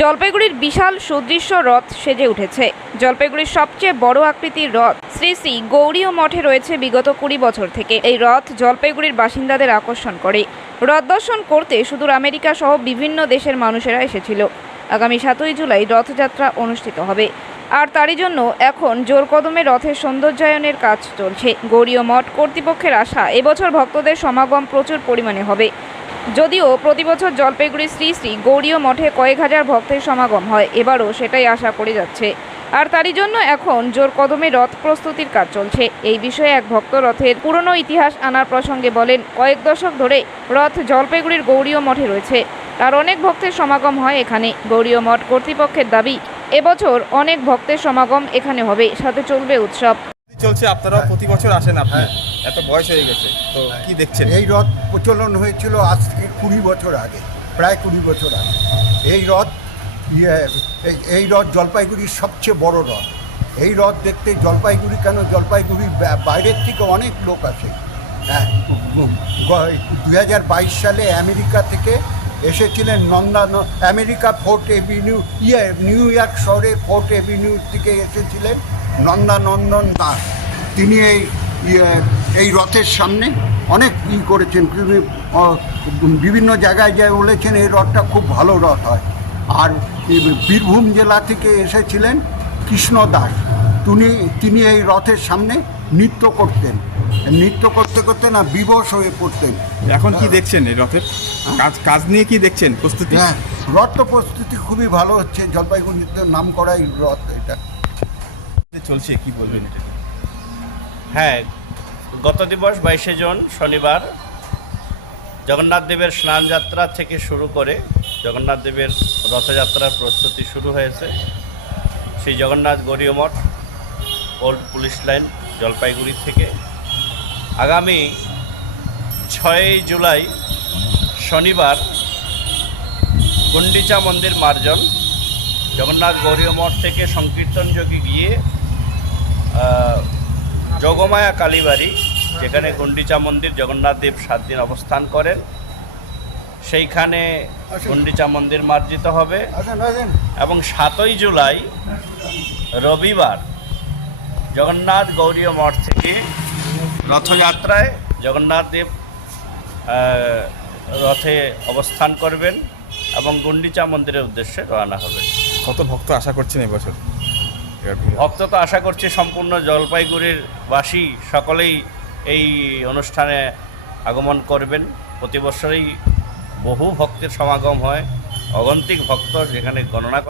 জলপাইগুড়ির বিশাল সুদৃশ্য রথ সেজে উঠেছে। জলপাইগুড়ির সবচেয়ে বড় আকৃতির রথ শ্রী শ্রী গৌরীয় মঠে রয়েছে বিগত কুড়ি বছর থেকে। এই রথ জলপাইগুড়ির বাসিন্দাদের আকর্ষণ করে। রথ দর্শন করতে সুদূর আমেরিকা সহ বিভিন্ন দেশের মানুষেরা এসেছিল। আগামী সাতই জুলাই রথযাত্রা অনুষ্ঠিত হবে। আর তারই জন্য এখন জোর কদমে রথের সৌন্দর্যায়নের কাজ চলছে। গৌরীয় মঠ কর্তৃপক্ষের আশা, এবছর ভক্তদের সমাগম প্রচুর পরিমাণে হবে। যদিও প্রতি বছর জলপাইগুড়ি শ্রী শ্রী গৌরীয় মঠে কয়েক হাজার ভক্তের সমাগম হয়, এবারও সেটাই আশা করে যাচ্ছে। আর তারই জন্য এখন জোর কদমে রথ প্রস্তুতির কাজ চলছে। এই বিষয়ে এক ভক্ত রথের পুরনো ইতিহাস আনার প্রসঙ্গে বলেন, কয়েক দশক ধরে রথ জলপাইগুড়ির গৌরীয় মঠে রয়েছে। আর অনেক ভক্তের সমাগম হয় এখানে। গৌরীয় মঠ কর্তৃপক্ষের দাবি, এবছর অনেক ভক্তের সমাগম এখানে হবে, সাথে চলবে উৎসব। চলছে আপনারাও প্রতি বছর আসেন আপনি। এত বয়স হয়ে গেছে তো কি দেখছেন? এই রথ প্রচলন হয়েছিল আজ থেকে কুড়ি বছর আগে প্রায় কুড়ি বছর আগে। এই রথ ইয়ে, এই- এই রথ জলপাইগুড়ির সবচেয়ে বড় রথ। এই রথ দেখতে জলপাইগুড়ি কেন? জলপাইগুড়ির বাইরের থেকে অনেক লোক আসে। হ্যাঁ দু হাজার বাইশ সালে আমেরিকা থেকে এসেছিলেন নন্দন আমেরিকা ফোর্ট এভিনিউ ইয়ে নিউ ইয়র্ক শহরে ফোর্ট এভিনিউ থেকে এসেছিলেন নন্দানন্দন দাস। তিনি এই ইয়ে, এই রথের সামনে অনেক ই করেছেন। তিনি বিভিন্ন জায়গায় যা বলেছেন এই রথটা খুব ভালো রথ হয়। আর বীরভূম জেলা থেকে এসেছিলেন কৃষ্ণ দাস। তিনি তিনি এই রথের সামনে নৃত্য করতেন। নৃত্য করতে করতে না বিবশ হয়ে পড়তেন। এখন কি দেখছেন এই রথের? কাজ কাজ নিয়ে কি দেখছেন প্রস্তুতি? হ্যাঁ রথ তো প্রস্তুতি খুবই ভালো হচ্ছে। জলপাইগুড়িতে নাম করা এই রথ এটা। চলছে কি বলবেন এটা? হ্যাঁ গত দিবস বাইশে জুন শনিবার জগন্নাথ দেবের স্নান যাত্রা থেকে শুরু করে জগন্নাথ দেবের রথযাত্রার প্রস্তুতি শুরু হয়েছে। সেই Jagannath Gaudiya Math. Old police line Jalpaiguri থেকে। আগামী ছয়ই জুলাই শনিবার গুন্ডিচা মন্দির মার্জন জগন্নাথ গৌরীয় মঠ থেকে সংকীর্তন যোগে গিয়ে আহ, যোগমায়া কালীবাড়ি যেখানে গুন্ডিচা মন্দির জগন্নাথ দেব সাত দিন অবস্থান করেন সেইখানে গুন্ডিচা মন্দির মার্জিত হবে এবং সাতই জুলাই রবিবার জগন্নাথ গৌরীয় মঠ থেকে রথযাত্রায় জগন্নাথ দেব রথে অবস্থান করবেন এবং গুন্ডিচা মন্দিরের উদ্দেশ্যে রওনা হবেন। কত ভক্ত আশা করছেন এবছর ভক্ত তো আশা করছি সম্পূর্ণ জলপাইগুড়ির বাসী সকলেই এই অনুষ্ঠানে আগমন করবেন। প্রতি বছরেই বহু ভক্তের সমাগম হয়। অগন্তিক ভক্ত যেখানে গণনা